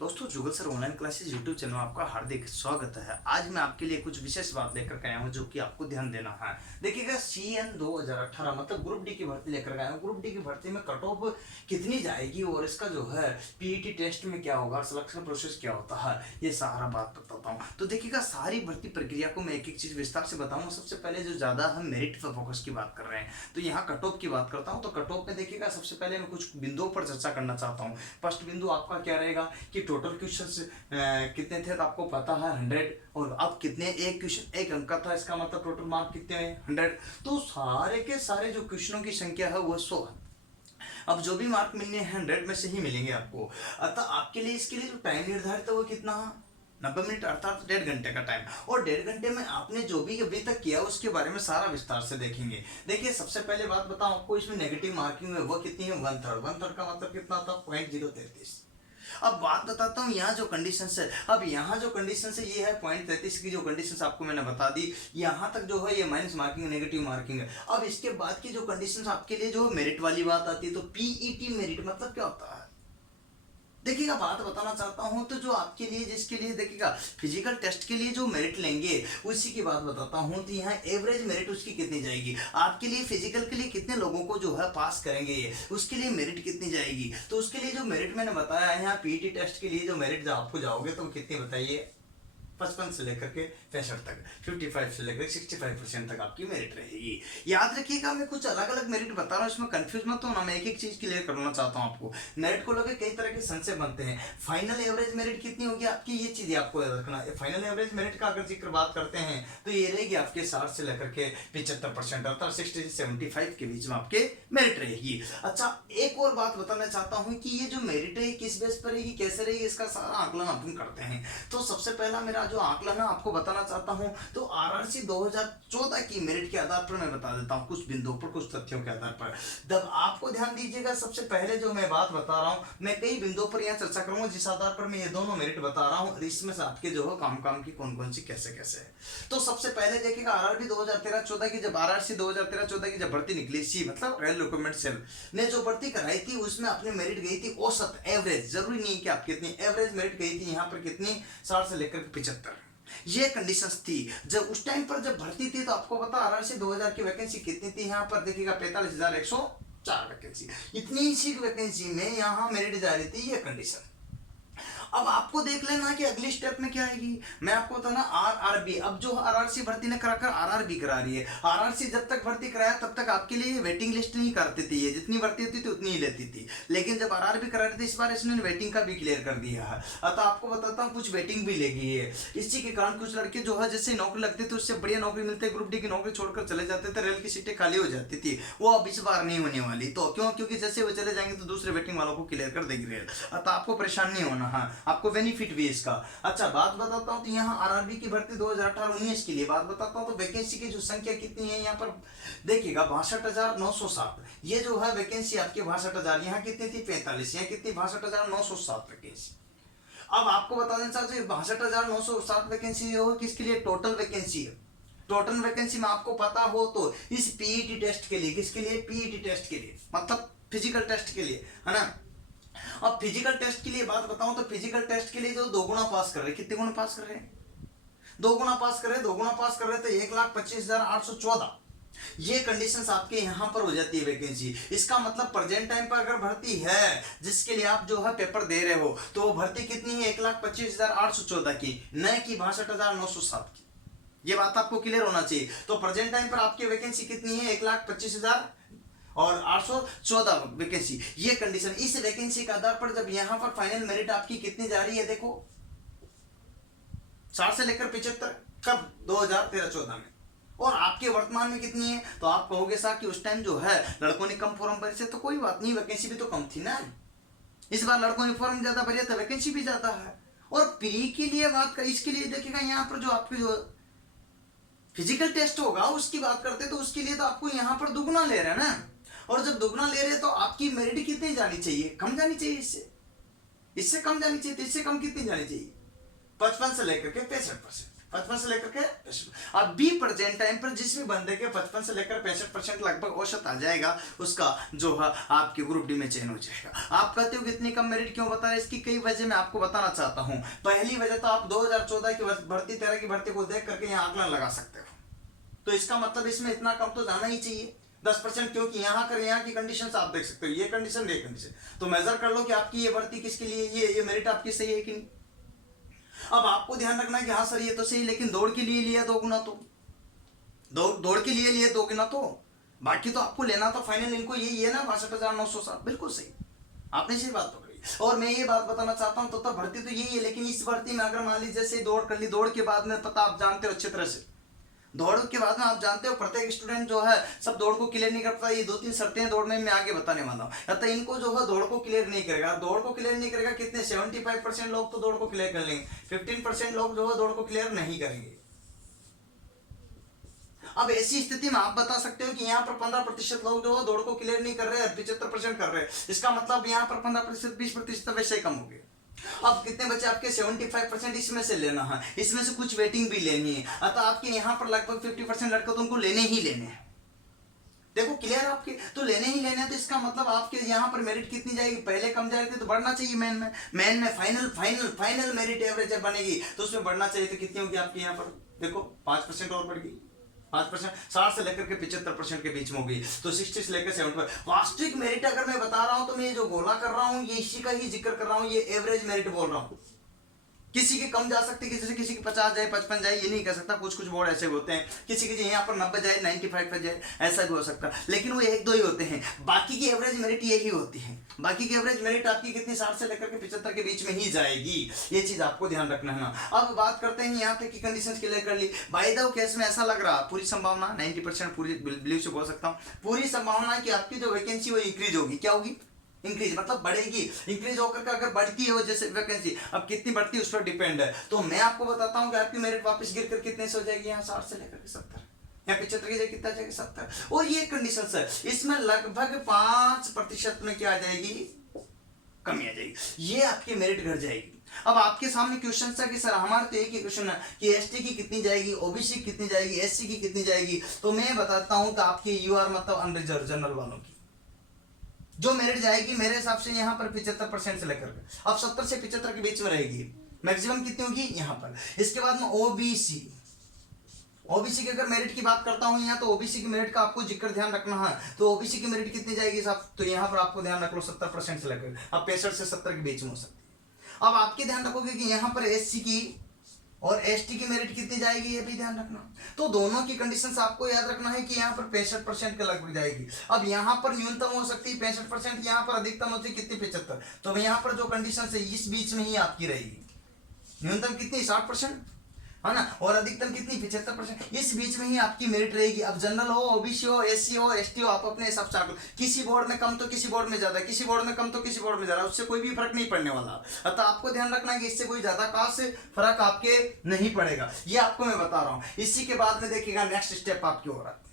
दोस्तों Jugal sir online classes YouTube channel में आपका हार्दिक स्वागत है। आज मैं आपके लिए कुछ विशेष बात लेकर के आया हूं जो कि आपको ध्यान देना है। देखिएगा CN 2018 मतलब ग्रुप डी की भर्ती लेकर आया हूं। ग्रुप डी की भर्ती में कट ऑफ कितनी जाएगी और इसका जो है पीईटी टेस्ट में क्या होगा, सिलेक्शन प्रोसेस क्या होता है, ये सारा बात बताता हूँ। तो देखिएगा सारी भर्ती प्रक्रिया को मैं एक एक चीज विस्तार से बताऊंगा। सबसे पहले जो ज्यादा हम मेरिट पर फोकस की बात कर रहे हैं तो यहाँ कट ऑफ की बात करता हूँ। तो कट ऑफ में देखिएगा सबसे पहले मैं कुछ बिंदुओं पर चर्चा करना चाहता हूँ। फर्स्ट बिंदु आपका क्या रहेगा कि टोटल क्वेश्चन कितने थे, तो आपको पता है 100। और अब कितने, एक क्वेश्चन एक अंक का था, इसका मतलब टोटल मार्क कितने हैं 100। तो सारे के सारे जो क्वेश्चनों की संख्या है वो 100 है। अब जो भी मार्क मिलने हैं 100 में से ही मिलेंगे आपको। अतः आपके लिए इसके लिए जो टाइम निर्धारित है वो कितना है, 90 मिनट अर्थात 1.5 घंटे का टाइम। और 1.5 घंटे में आपने जो भी अभी तक किया उसके बारे में सारा विस्तार से देखेंगे। देखिए सबसे पहले बात बताऊं आपको, इसमें नेगेटिव मार्किंग है वो कितनी है, 1/3। 1/3 का मतलब कितना था, 0.033। अब बात बताता हूँ यहाँ जो कंडीशन है। अब यहाँ जो कंडीशन है ये है 0.33 की जो कंडीशन आपको मैंने बता दी। यहाँ तक जो है ये माइनस मार्किंग नेगेटिव मार्किंग है। अब इसके बाद की जो कंडीशन आपके लिए जो मेरिट वाली बात आती है, तो पीईटी मेरिट मतलब क्या होता है। देखिएगा बात बताना चाहता हूं, तो जो आपके लिए जिसके लिए देखिएगा फिजिकल टेस्ट के लिए जो मेरिट लेंगे उसी की बात बताता हूं। तो यहाँ एवरेज मेरिट उसकी कितनी जाएगी, आपके लिए फिजिकल के लिए कितने लोगों को जो है पास करेंगे ये, उसके लिए मेरिट कितनी जाएगी। तो उसके लिए जो मेरिट मैंने बताया है यहाँ पीटी टेस्ट के लिए जो मेरिट जो आपको जाओगे तो कितनी बताइए, 55 से लेकर के 65 तक, 55 से लेकर 65% तक आपकी मेरिट रहेगी। याद रखिएगा मैं कुछ अलग अलग मेरिट बता रहा हूँ, इसमें कंफ्यूज मत होना। मैं एक एक चीज क्लियर करना चाहता हूँ आपको। मेरिट को लेकर कई तरह के संशय बनते हैं। फाइनल एवरेज मेरिट कितनी होगी आपकी, ये चीज आपको याद रखना है। फाइनल एवरेज मेरिट का अगर जिक्र बात करते हैं तो ये रहेगी आपके 60 से लेकर के 75% अर्थात 60 से 75 के बीच में आपके मेरिट रहेगी। अच्छा एक और बात बताना चाहता हूँ कि ये जो मेरिट है किस बेस पर रहेगी, कैसे रहेगी, इसका सारा आकलन अपन करते हैं। तो सबसे पहला मेरा जो आकलन है आपको बताना चाहता हूं, तो आरआरसी 2014 की मेरिट के आधार पर मैं बता देता हूं, कुछ बिंदुओं पर, कुछ तथ्यों के आधार पर। तब आपको ध्यान दीजिएगा, सबसे पहले जो मैं बात बता रहा हूं मैं कई बिंदुओं पर यहां चर्चा करूंगा जिस आधार पर मैं ये दोनों मेरिट बता रहा हूं, इसमें से आपके जो है काम काम की कौन कौन सी कैसे कैसे है। तो सबसे पहले देखिएगा आरआरबी 2013-14 की जब आरआरसी 2013-14 की जब भर्ती निकली, सी मतलब रेल रिक्रूटमेंट सेल ने जो भर्ती कराई थी उसमें अपनी मेरिट गई थी औसत एवरेज, जरूरी नहीं कि आप कितनी एवरेज मेरिट गई थी यहाँ पर कितनी, 60 से लेकर 75। ये कंडीशंस थी जब उस टाइम पर जब भर्ती थी। तो आपको पता आरआरसी 2000 की वैकेंसी कितनी थी, यहाँ पर देखिएगा 45,104 वैकेंसी। इतनी सी वैकेंसी में यहाँ मेरिट जा रही थी, ये कंडीशन। अब आपको देख लेना कि अगली स्टेप में क्या आएगी। मैं आपको बताना आरआरबी, अब जो आरआरसी भर्ती ने कराकर आरआरबी करा रही है। आरआरसी जब तक भर्ती कराया तब तक आपके लिए वेटिंग लिस्ट नहीं करती थी, ये जितनी भर्ती होती थी उतनी ही लेती थी। लेकिन जब आरआरबी करा रही थी इस बार इसने वेटिंग का भी क्लियर कर दिया है। अतः आपको बताता हूँ कुछ वेटिंग भी लेगी है। इसी के कारण कुछ लड़के जो है जैसे नौकरी लगती थी उससे बढ़िया नौकरी मिलती है, ग्रुप डी की नौकरी छोड़कर चले जाते थे, रेल की सीटें खाली हो जाती थी। वो अब इस बार नहीं होने वाली। तो क्यों, क्योंकि जैसे वो चले जाएंगे तो दूसरे वेटिंग वालों को क्लियर कर देगी रेल। अतः आपको परेशान नहीं होना है, आपको बेनिफिट भी इसका। अच्छा बात बताता हूं, तो यहाँ आरआरबी की भर्ती 2018-19 के लिए बात बताता हूं, तो वैकेंसी की जो संख्या कितनी है यहाँ पर देखिएगा 62,907। ये जो है वैकेंसी आपके 62,000, यहाँ कितनी थी 45, यहाँ कितनी 62,907 वैकेंसी। अब आपको बता देना चाहते 62,907 वैकेंसी जो है किसके लिए, टोटल वैकेंसी है। टोटल वैकेंसी में आपको पता हो तो इस पीईटी टेस्ट के लिए, किसके लिए, पीईटी टेस्ट के लिए मतलब फिजिकल टेस्ट के लिए, है ना। अब फिजिकल टेस्ट के लिए बात बताऊं तो फिजिकल टेस्ट के लिए जो 2 गुना पास कर रहे हैं, कितने गुना पास कर रहे हैं, 2 गुना पास कर रहे हैं, 2 गुना पास कर रहे हैं तो 1,25,814। ये कंडीशंस आपके यहां पर हो जाती है वैकेंसी। इसका मतलब प्रेजेंट टाइम पर अगर भर्ती है जिसके लिए आप जो है पेपर दे रहे हो तो वो भर्ती कितनी है, 1,25,814 की, न कि 62,907 की। ये बात आपको क्लियर होना चाहिए। तो प्रेजेंट टाइम पर आपकी वैकेंसी कितनी है, 1,25,000 और 814 वैकेंसी। ये कंडीशन, इस वैकेंसी के आधार पर जब यहां पर फाइनल मेरिट आपकी कितनी जा रही है, देखो 60 से लेकर 75, कब 2013-14 में। और आपके वर्तमान में कितनी है, तो आप कहोगे साहब कि उस टाइम जो है लड़कों ने कम फॉर्म भरे थे, तो कोई बात नहीं, वैकेंसी भी तो कम थी ना। इस बार लड़कों ने फॉर्म ज्यादा भरे तो वैकेंसी भी ज्यादा है। और प्री के लिए बात कर, इसके लिए देखिएगा यहाँ पर जो आपके जो फिजिकल टेस्ट होगा उसकी बात करते तो उसके लिए तो आपको यहाँ पर दुगुना ले रहे हैं ना। और जब दुगना ले रहे तो आपकी मेरिट कितनी जानी चाहिए, कम जानी चाहिए, इससे कम जानी चाहिए। तो इससे कम कितनी जानी चाहिए, 55 से लेकर के 65%। 55 से लेकर के 65। अब बी प्रेजेंट टाइम पर जिस भी बंदे के 55 से लेकर 65% लगभग औसत आ जाएगा, उसका जो है आपके ग्रुप डी में चयन हो जाएगा। आप कहते हो कि इतनी कम मेरिट क्यों बता रहे, इसकी कई वजह मैं आपको बताना चाहता हूं। पहली वजह तो आप 2014 की भर्ती 13 की भर्ती को देख करके यहाँ आकलन लगा सकते हो, तो इसका मतलब इसमें इतना कम तो जाना ही चाहिए 10%, क्योंकि यहाँ कर यहाँ की कंडीशन आप देख सकते हो, ये कंडीशन ये कंडीशन, तो मेजर कर लो कि आपकी ये भर्ती किसके लिए, ये मेरिट आपकी सही है कि नहीं। अब आपको ध्यान रखना है कि हाँ सर ये तो सही, लेकिन दौड़ के लिए लिया 2 गुना, तो दौड़ के लिए लिए 2 गुना, तो बाकी तो आपको लेना तो फाइनल इनको यही है ना 62,907, बिल्कुल सही, आपने सही बात पकड़ी। और मैं ये बात बताना चाहता हूँ, तो भर्ती तो यही है, लेकिन इस भर्ती में अगर मान लीजिए जैसे दौड़ कर ली, दौड़ के बाद में पता आप जानते हो अच्छी तरह से, दौड़ के बाद में आप जानते हो प्रत्येक स्टूडेंट जो है सब दौड़ को क्लियर नहीं कर पाता। ये 2-3 शर्तें हैं दौड़ में, मैं आगे बताने वाला हूँ। अतः इनको जो है दौड़ को क्लियर नहीं करेगा, दौड़ को क्लियर नहीं करेगा कितने 75% लोग तो दौड़ को क्लियर कर लेंगे, 15% लोग जो है दौड़ को क्लियर नहीं करेंगे। अब ऐसी स्थिति में आप बता सकते हो कि यहाँ पर 15% लोग जो है दौड़ को क्लियर नहीं कर रहे हैं, 75% कर रहे हैं, इसका मतलब यहाँ पर 15%, 20% वैसे ही कम हो गए। अब कितने बचे आपके 75%, इसमें से लेना है, इसमें से कुछ वेटिंग भी लेनी है, अतः आपके यहाँ पर लगभग 50% लड़के तो उनको लेने ही लेने हैं। देखो क्लियर आपके, तो लेने ही लेने हैं, तो इसका मतलब आपके यहाँ पर मेरिट कितनी जाएगी, पहले कम जा रही थी तो बढ़ना चाहिए मेन में फाइनल मेरिट एवरेज जब बनेगी तो उसमें बढ़ना चाहिए, तो कितनी होगी आपके यहाँ पर देखो 5% और बढ़ गई, 5%, 60 से लेकर के 75% के बीच में होगी, तो 60 से लेकर 70। वास्तविक मेरिट अगर मैं बता रहा हूं तो मैं जो गोला कर रहा हूं ये इसी का ही जिक्र कर रहा हूं, ये एवरेज मेरिट बोल रहा हूं। किसी के कम जा सकते, किसी की 50 जाए 55 जाए, ये नहीं कह सकता, कुछ बोर्ड ऐसे होते हैं, किसी के यहाँ पर 90 जाए 95 पे जाए, ऐसा भी हो सकता है, लेकिन वो 1-2 ही होते हैं, बाकी की एवरेज मेरिट यही होती है। बाकी की एवरेज मेरिट आपकी कितनी 60 से लेकर के 75 के बीच में ही जाएगी, ये चीज आपको ध्यान रखना है ना। अब बात करते हैं यहाँ तक की कंडीशंस क्लियर कर ली। बाय द केस में ऐसा लग रहा पूरी संभावना 90% पूरी बिलीव से बोल सकता हूँ, पूरी संभावना है कि आपकी जो वैकेंसी वो इंक्रीज होगी। क्या होगी? इंक्रीज मतलब बढ़ेगी, इंक्रीज होकर के अगर बढ़ती है वो जैसे वैकेंसी, अब कितनी बढ़ती है उस पर डिपेंड है। तो मैं आपको बताता हूँ कि आपकी मेरिट वापस गिर कर कितने से हो जाएगी, यहाँ 60 से लेकर के 70 या 75 की जगह कितना जाएगी 70, और ये कंडीशन है, इसमें लगभग 5% में क्या आ जाएगी, कमी आ जाएगी, ये आपकी मेरिट घट जाएगी। अब आपके सामने क्वेश्चन है कि सर हमारा तो एक ही क्वेश्चन है कि एसटी की कितनी जाएगी, ओबीसी की कितनी जाएगी, एससी की कितनी जाएगी, तो मैं बताता हूं कि आपके यूआर मतलब अनरिजर्व जनरल वालों की जो मेरिट जाएगी मेरे हिसाब से यहाँ पर 75% से लेकर अब 70 से 75 के बीच में रहेगी, मैक्सिमम कितनी होगी यहाँ पर। इसके बाद में ओबीसी की अगर मेरिट की बात करता हूं यहाँ, तो ओबीसी की मेरिट का आपको जिक्र ध्यान रखना है, तो ओबीसी की मेरिट कितनी जाएगी साहब, तो यहाँ पर आपको ध्यान रख लो 70% से लेकर अब 65 से 70 के बीच में हो सकती है। अब आपके ध्यान रखोगे कि यहाँ पर एससी की और एसटी की मेरिट कितनी जाएगी, ये भी ध्यान रखना। तो दोनों की कंडीशंस आपको याद रखना है कि यहाँ पर 65% के लगभग जाएगी। अब यहाँ पर न्यूनतम हो सकती है 65%, यहाँ पर अधिकतम होती है कितनी 75, तो यहाँ पर जो कंडीशन है इस बीच में ही आपकी रहेगी। न्यूनतम कितनी 60% है ना, और अधिकतम कितनी 75%, इस बीच में ही आपकी मेरिट रहेगी। अब जनरल हो, ओबीसी हो, एससी हो, एसटी हो, आप अपने हिसाब से आंकड़ो, किसी बोर्ड में कम तो किसी बोर्ड में ज्यादा, किसी बोर्ड में कम तो किसी बोर्ड में ज्यादा, उससे कोई भी फर्क नहीं पड़ने वाला। अतः आपको ध्यान रखना है कि इससे कोई ज्यादा खास फर्क आपके नहीं पड़ेगा, ये आपको मैं बता रहा हूं। इसी के बाद में देखिएगा नेक्स्ट स्टेप आपकी हो रहा है,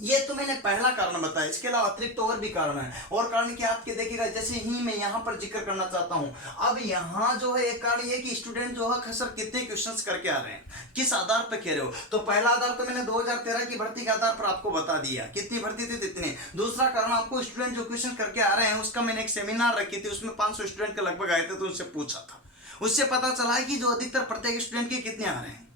ये तो मैंने पहला कारण बताया, इसके अलावा अतिरिक्त और भी कारण है, और कारण क्या आपके देखिएगा, जैसे ही मैं यहाँ पर जिक्र करना चाहता हूँ। अब यहाँ जो है एक कारण ये कि स्टूडेंट जो है सर कितने क्वेश्चंस करके आ रहे हैं, किस आधार पर कह रहे हो, तो पहला आधार तो मैंने 2013 की भर्ती के आधार पर आपको बता दिया, कितनी भर्ती थी इतनी। दूसरा कारण आपको स्टूडेंट जो क्वेश्चन करके आ रहे हैं उसका मैंने एक सेमिनार रखी थी, उसमें 500 स्टूडेंट के लगभग आए थे, तो उनसे पूछा था, उससे पता चला है कि जो अधिकतर प्रत्येक स्टूडेंट के कितने आ रहे हैं।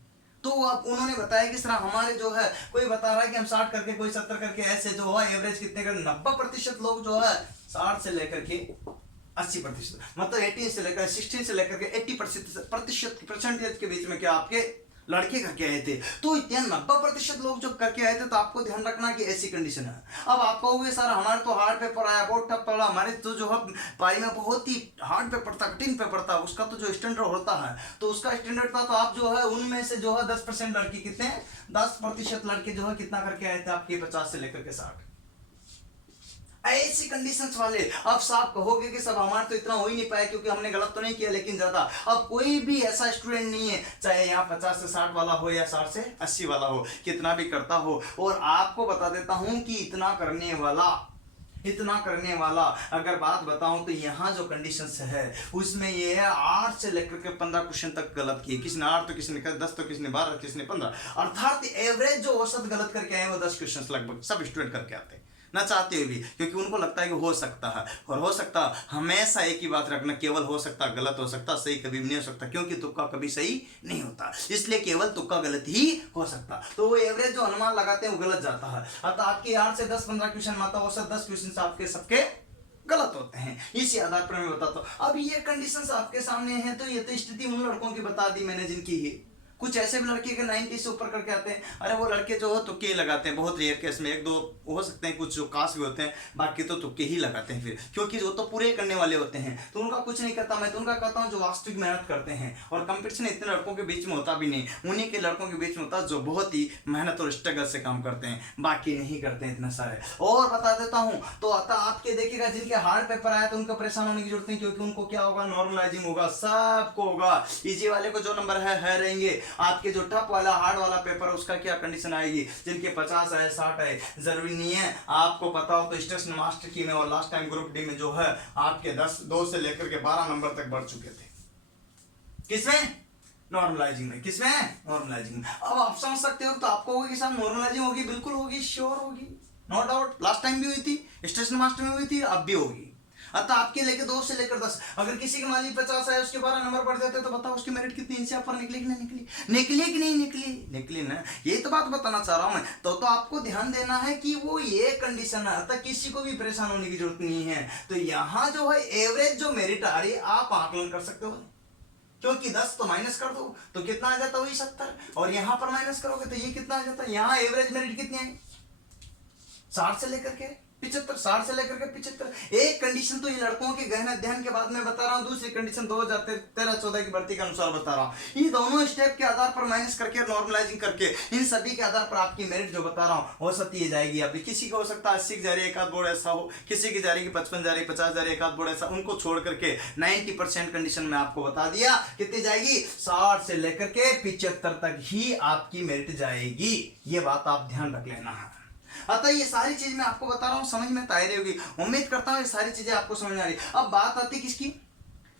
तो अब उन्होंने बताया कि सर हमारे जो है कोई बता रहा है कि हम 60 करके, कोई 70 करके, ऐसे जो है एवरेज कितने कर 90% लोग जो है 60 से लेकर के 80%, मतलब 18 से लेकर 16 से लेकर के 80% के बीच में क्या आपके लड़के करके आए थे। तो इतने 90% लोग जो करके आए थे, तो आपको ध्यान रखना कि ऐसी कंडीशन है। अब आप कहोगे सर हमारे तो हार्ड पेपर आया, बहुत टफ पड़ा, हमारे तो जो है पारी में बहुत ही हार्ड पेपर था, कठिन पेपर था, उसका तो जो स्टैंडर्ड होता है तो उसका स्टैंडर्ड था, तो आप जो है उनमें से जो है 10% लड़के कितने 10% लड़के जो है कितना करके आए थे आपके 50 से लेकर के 60, ऐसी कंडीशंस वाले। अब साहब कहोगे कि सब हमारे तो इतना हो ही नहीं पाया क्योंकि हमने गलत तो नहीं किया, लेकिन ज्यादा अब कोई भी ऐसा स्टूडेंट नहीं है, चाहे यहाँ 50 से 60 वाला हो या 60 से 80 वाला हो, कितना भी करता हो। और आपको बता देता हूं कि इतना करने वाला इतना करने वाला अगर बात बताऊं तो यहाँ जो कंडीशंस है उसमें ये है 8 से लेकर के 15 क्वेश्चन तक गलत किए, किसी ने 8 तो किसी ने 10 तो किसी ने 12 किसी ने 15, अर्थात एवरेज जो औसत गलत करके आए वो 10 क्वेश्चन लगभग सब स्टूडेंट करके आते हैं ना चाहते हुए भी, क्योंकि उनको लगता है कि हो सकता है। और हो सकता हमेशा एक ही बात रखना, केवल हो सकता गलत हो सकता, सही कभी भी नहीं हो सकता, क्योंकि तुक्का कभी सही नहीं होता, इसलिए केवल तुक्का गलत ही हो सकता। तो वो एवरेज जो अनुमान लगाते हैं वो गलत जाता है। अतः आपके 8 से 10-15 क्वेश्चन माता औसत 10 क्वेश्चन आपके सबके गलत होते हैं। इसी आधार पर मैं बताता हूँ। अब ये कंडीशंस आपके सामने है, तो ये तो स्थिति उन लड़कों की बता दी मैंने जिनकी है। कुछ ऐसे भी लड़के के 90 से ऊपर करके आते हैं, अरे वो लड़के जो हो तुक्के ही लगाते हैं, बहुत रेयर केस में 1-2 हो सकते हैं, कुछ जो कास्ट भी होते हैं, बाकी तो तुक्के ही लगाते हैं फिर, क्योंकि वो तो पूरे करने वाले होते हैं। तो उनका कुछ नहीं कहता, मैं तो उनका कहता हूँ जो वास्तविक मेहनत करते हैं। और कंपटीशन इतने लड़कों के बीच में होता भी नहीं, उन्हीं के लड़कों के बीच में होता है जो बहुत ही मेहनत और स्ट्रगल से काम करते हैं, बाकी नहीं करते हैं इतना सारे। और बता देता हूँ तो आपके देखिएगा जिनके हार्ड पेपर आया तो उनको परेशान होने की जरूरत नहीं, क्योंकि उनको क्या होगा, नॉर्मलाइजिंग होगा, सबको होगा। इजी वाले को जो नंबर है रहेंगे, आपके जो टफ वाला हार्ड वाला पेपर उसका क्या कंडीशन आएगी, जिनके 50 है 60 है, जरूरी नहीं है आपको पता हो। तो स्टेशन मास्टर की में और लास्ट टाइम ग्रुप डी में जो है आपके 2 से लेकर के 12 नंबर तक बढ़ चुके थे, किसमें, नॉर्मलाइजिंग में। किसमें, नॉर्मलाइजिंग में। अब आप समझ सकते हो तो आपको होगी कि साहब नॉर्मलाइजिंग होगी, बिल्कुल होगी, श्योर होगी, नो डाउट। लास्ट टाइम भी हुई थी, स्टेशन मास्टर में हुई थी, अब भी होगी। अतः आपके लेके 2 से लेकर 10, अगर किसी के मान ली 50 है उसके 12 नंबर बढ़ जाते तो बताओ उसकी मेरिट कितनी, इनसे ऊपर निकली कि नहीं निकली, निकली कि नहीं निकली, निकली ना। ये तो बात बताना चाह रहा हूं मैं। तो आपको ध्यान देना है कि वो ये कंडीशन है, अतः किसी को भी परेशान होने की जरूरत नहीं है। तो यहाँ जो है एवरेज जो मेरिट आ रही है आप आकलन कर सकते हो, क्योंकि 10 तो माइनस कर दो तो कितना आ जाता, वही 70, और यहाँ पर माइनस करोगे तो ये कितना आ जाता। यहाँ एवरेज मेरिट कितनी है, 60 से लेकर के 75, 60 से लेकर के 75। एक कंडीशन तो ये लड़कों के गहन अध्ययन के बाद मैं बता रहा हूँ, दूसरी कंडीशन 2013-14 की भर्ती के अनुसार बता रहा हूँ। ये दोनों स्टेप के आधार पर माइनस करके नॉर्मलाइजिंग करके इन सभी के आधार पर आपकी मेरिट जो बता रहा हूँ औसत ये जाएगी। अभी किसी को हो सकता है 80 की जा रही है, एक आध बोर्ड ऐसा हो, किसी की जा रही है 55 जा रही है, 50 जा रही है, एक आध बोर्ड ऐसा, उनको छोड़ करके 90% कंडीशन में आपको बता दिया कितनी जाएगी, 60 से लेकर के 75 तक ही आपकी मेरिट जाएगी। ये बात आप ध्यान रख लेना है। अतः ये सारी चीज मैं आपको बता रहा हूँ, समझ में तायरे होगी, उम्मीद करता हूँ ये सारी चीजें आपको समझ में आ रही। अब बात आती किसकी,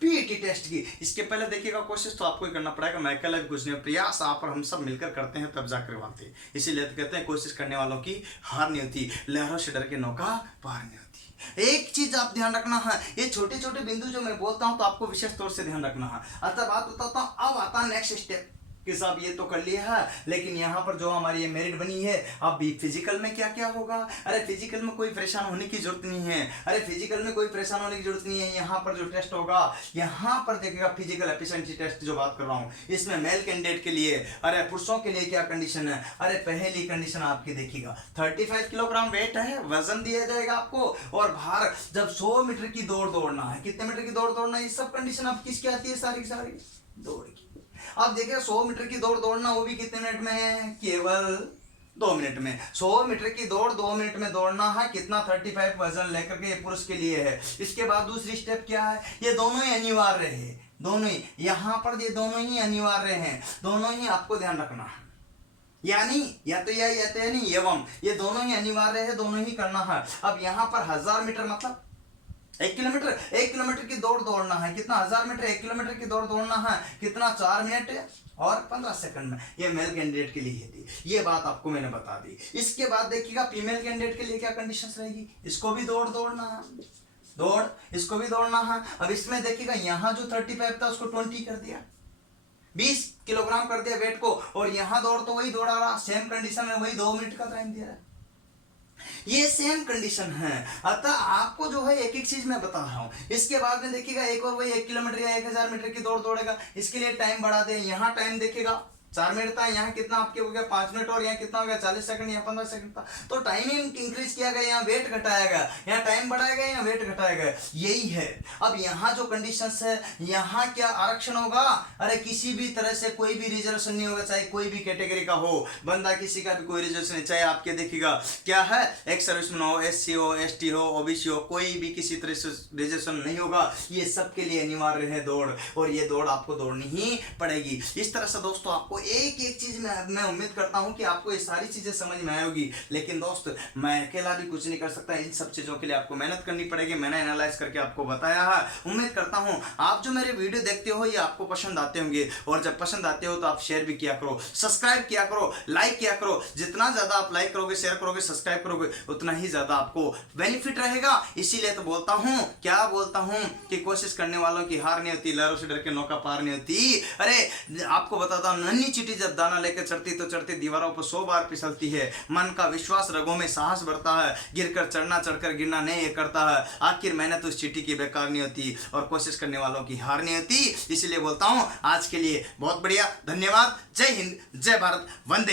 पीईटी टेस्ट की। इसके पहले देखिएगा कोशिश तो आपको ही करना पड़ेगा, मैं अकेला भी कुछ नहीं, प्रयास आप और हम सब मिलकर करते हैं तब जाकर बनते हैं। इसीलिए तो कहते हैं कोशिश करने वालों की हार नहीं होती, लहरों से डर के नौका पार नहीं होती। एक चीज आप ध्यान रखना है, ये छोटे छोटे बिंदु जो मैं बोलता हूँ तो आपको विशेष तौर से ध्यान रखना है। अतः बात बताता हूँ, अब आता नेक्स्ट स्टेप कि साहब ये तो कर लिया है, लेकिन यहाँ पर जो हमारी ये मेरिट बनी है, अब फिजिकल में क्या क्या होगा। अरे फिजिकल में कोई परेशान होने की जरूरत नहीं है, अरे फिजिकल में कोई परेशान होने की जरूरत नहीं है। यहाँ पर जो टेस्ट होगा, यहाँ पर देखिएगा फिजिकल एफिशिएंसी टेस्ट जो बात कर रहा हूँ, इसमें मेल कैंडिडेट के लिए, अरे पुरुषों के लिए क्या कंडीशन है। अरे पहली कंडीशन आपकी देखिएगा 35 किलोग्राम वेट है, वजन दिया जाएगा आपको, और भार जब 100 मीटर की दौड़ दौड़ना है, कितने मीटर की दौड़ दौड़ना है, ये सब कंडीशन अब किसकी आती है, सारी की सारी दौड़ की। अब देखिए 100 मीटर की दौड़ दौड़ना, वो भी कितने मिनट में है, केवल 2 मिनट में। 100 मीटर की दौड़ 2 मिनट में दौड़ना है, कितना 35 वजन लेकर के, ये पुरुष के लिए है। इसके बाद दूसरी स्टेप क्या है, ये दोनों ही अनिवार्य है, दोनों ही यहाँ पर ये दोनों ही अनिवार्य हैं, दोनों ही आपको ध्यान रखना है। यानी या तो या तो यानी एवं, ये दोनों ही अनिवार्य है, दोनों ही करना है। अब यहाँ पर 1000 मीटर मतलब 1 किलोमीटर की दौड़ दौड़ना है, कितना 1000 मीटर 1 किलोमीटर की दौड़ दौड़ना है, कितना 4 मिनट और 15 सेकंड में। ये मेल कैंडिडेट के लिए थी, ये बात आपको मैंने बता दी। इसके बाद देखिएगा फीमेल कैंडिडेट के लिए क्या कंडीशंस रहेगी, इसको भी दौड़ दौड़ना है, दौड़ इसको भी दौड़ना है। अब इसमें देखिएगा यहाँ जो 35 था उसको 20 कर दिया, 20 किलोग्राम कर दिया वेट को, और यहाँ दौड़ तो वही दौड़ा रहा, सेम कंडीशन में, वही 2 मिनट का टाइम दिया रहा है, ये सेम कंडीशन है। अतः आपको जो है एक एक चीज मैं बता रहा हूं। इसके बाद में देखिएगा एक और वही 1 किलोमीटर या 1000 मीटर की दौड़ दौड़ेगा, इसके लिए टाइम बढ़ा दे, यहाँ टाइम देखिएगा 4 मिनट था, यहाँ कितना आपके हो गया 5 मिनट, और यहाँ कितना हो गया 40 सेकंड या 15 सेकंड था। तो टाइमिंग इंक्रीज किया गया, यहाँ वेट घटाया गया, यहाँ टाइम बढ़ाया गया, यहाँ वेट घटाया गया, यही है। अब यहाँ जो कंडीशंस है, यहाँ क्या आरक्षण होगा, अरे किसी भी तरह से कोई भी रिजर्वेशन नहीं होगा, चाहे कोई भी कैटेगरी का हो बंदा, किसी का भी कोई रिजर्वेशन नहीं, चाहे आपके देखिएगा क्या है, एक्स सर्विसमैन हो, SC हो, ST हो, OBC हो, कोई भी किसी तरह से रिजर्वेशन नहीं होगा। ये सबके लिए अनिवार्य है दौड़, और ये दौड़ आपको दौड़नी ही पड़ेगी। इस तरह से दोस्तों आपको एक एक चीज मैं उम्मीद करता हूँ कि आपको ये सारी चीजें समझ में आएगी। लेकिन दोस्त मैं अकेला भी कुछ नहीं कर सकता, इन सब चीजों के लिए आपको मेहनत करनी पड़ेगी। मैंने एनालाइज करके आपको बताया है। उम्मीद करता हूँ आप जो मेरे वीडियो देखते हो ये आपको पसंद आते होंगे, और जब पसंद आते हो तो आप शेयर भी किया करो, सब्सक्राइब किया करो, लाइक किया करो। जितना ज्यादा आप लाइक करोगे, शेयर करोगे, सब्सक्राइब करोगे, उतना ही ज्यादा आपको बेनिफिट रहेगा। इसीलिए तो बोलता हूँ, क्या बोलता हूँ कि कोशिश करने वालों की हार नहीं होती, लहरों से डर के नौका पार नहीं होती। अरे आपको बताता हूँ, नन्ही चींटी जब दाना लेकर चढ़ती तो चढ़ती दीवारों पर 100 बार फिसलती है। मन का विश्वास, रगों में साहस बढ़ता है, गिरकर चढ़ना चढ़कर गिरना नहीं ये करता है। आखिर मेहनत उस चींटी की बेकार नहीं होती, और कोशिश करने वालों की हार नहीं होती। इसलिए बोलता हूँ आज के लिए बहुत बढ़िया, धन्यवाद। जय हिंद, जय भारत, वंदे।